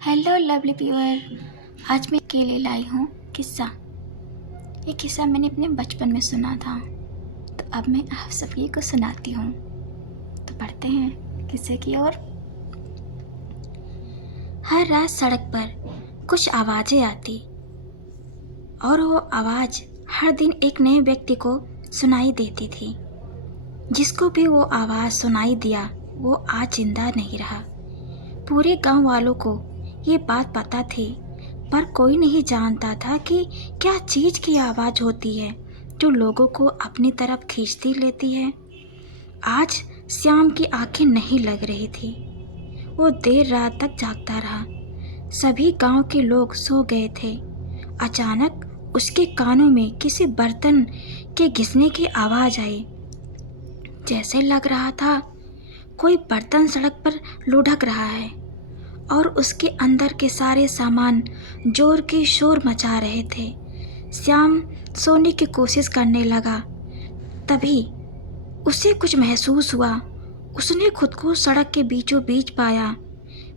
Hello lovely viewer. आज मैं के लिए लाई हूँ किस्सा। ये किस्सा मैंने अपने बचपन में सुना था, तो अब मैं आप सभी को सुनाती हूँ। तो पढ़ते हैं किस्से की ओर। हर रात सड़क पर कुछ आवाज़ें आती और वो आवाज़ हर दिन एक नए व्यक्ति को सुनाई देती थी। जिसको भी वो आवाज़ सुनाई दिया वो आज जिंदा नहीं रहा। पूरे गांव वालों को ये बात पता थी, पर कोई नहीं जानता था कि क्या चीज की आवाज होती है जो लोगों को अपनी तरफ खींचती लेती है। आज श्याम की आंखें नहीं लग रही थी। वो देर रात तक जागता रहा। सभी गांव के लोग सो गए थे। अचानक उसके कानों में किसी बर्तन के घिसने की आवाज आई। जैसे लग रहा था कोई बर्तन सड़क पर लुढ़क रहा है और उसके अंदर के सारे सामान जोर की शोर मचा रहे थे। श्याम सोने की कोशिश करने लगा। तभी उसे कुछ महसूस हुआ। उसने खुद को सड़क के बीचों बीच पाया।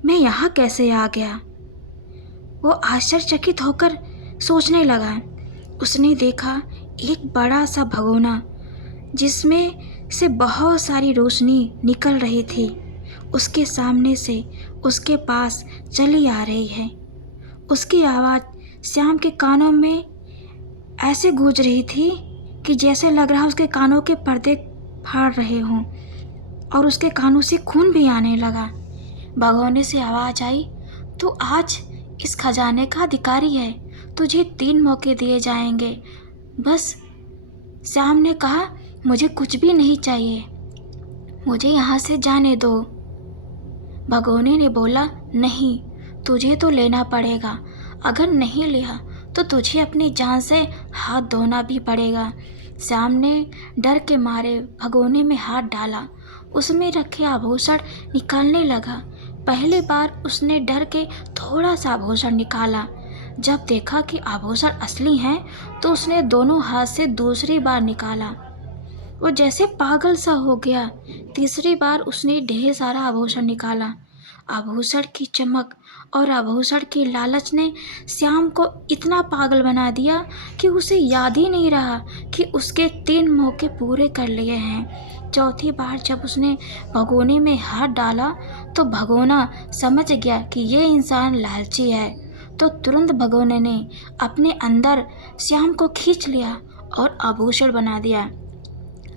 मैं यहाँ कैसे आ गया? वो आश्चर्यचकित होकर सोचने लगा। उसने देखा एक बड़ा सा भगोना जिसमें से बहुत सारी रोशनी निकल रही थी। उसके सामने से उसके पास चली आ रही है। उसकी आवाज़ श्याम के कानों में ऐसे गूंज रही थी कि जैसे लग रहा उसके कानों के पर्दे फाड़ रहे हों और उसके कानों से खून भी आने लगा। भगोने से आवाज़ आई, तू आज इस खजाने का अधिकारी है। तुझे 3 मौके दिए जाएंगे। बस। श्याम ने कहा, मुझे कुछ भी नहीं चाहिए, मुझे यहाँ से जाने दो। भगोने ने बोला, नहीं, तुझे तो लेना पड़ेगा। अगर नहीं लिया तो तुझे अपनी जान से हाथ धोना भी पड़ेगा। श्याम ने डर के मारे भगोने में हाथ डाला। उसमें रखे आभूषण निकालने लगा। पहली बार उसने डर के थोड़ा सा आभूषण निकाला। जब देखा कि आभूषण असली हैं तो उसने दोनों हाथ से दूसरी बार निकाला। वो जैसे पागल सा हो गया। तीसरी बार उसने ढेर सारा आभूषण निकाला। आभूषण की चमक और आभूषण की लालच ने श्याम को इतना पागल बना दिया कि उसे याद ही नहीं रहा कि उसके 3 मौके पूरे कर लिए हैं। चौथी बार जब उसने भगोने में हाथ डाला तो भगोना समझ गया कि ये इंसान लालची है, तो तुरंत भगोने ने अपने अंदर श्याम को खींच लिया और आभूषण बना दिया।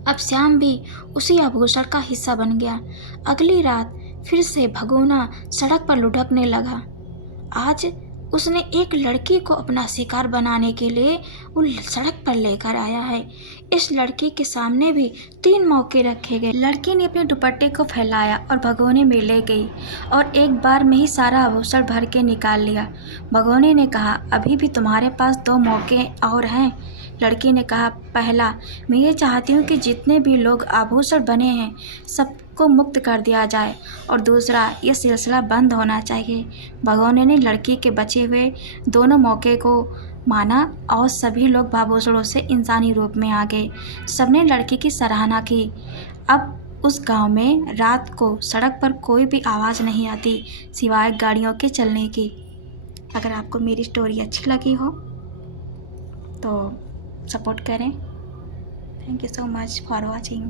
अब श्याम भी उसी आभूषण का हिस्सा बन गया। अगली रात फिर से भगोना सड़क पर लुढ़कने लगा। आज उसने एक लड़की को अपना शिकार बनाने के लिए उस सड़क पर लेकर आया है। इस लड़की के सामने भी 3 मौके रखे गए। लड़की ने अपने दुपट्टे को फैलाया और भगोने में ले गई और एक बार में ही सारा आभूषण भर के निकाल लिया। भगोने ने कहा, अभी भी तुम्हारे पास 2 मौके और हैं। लड़की ने कहा, पहला, मैं ये चाहती हूँ कि जितने भी लोग आभूषण बने हैं सबको मुक्त कर दिया जाए, और दूसरा, ये सिलसिला बंद होना चाहिए। भगोने ने लड़की के बचे हुए दोनों मौके को माना और सभी लोग आभूषणों से इंसानी रूप में आ गए। सबने लड़की की सराहना की। अब उस गांव में रात को सड़क पर कोई भी आवाज़ नहीं आती सिवाय गाड़ियों के चलने की। अगर आपको मेरी स्टोरी अच्छी लगी हो तो सपोर्ट करें। Thank you so much for watching.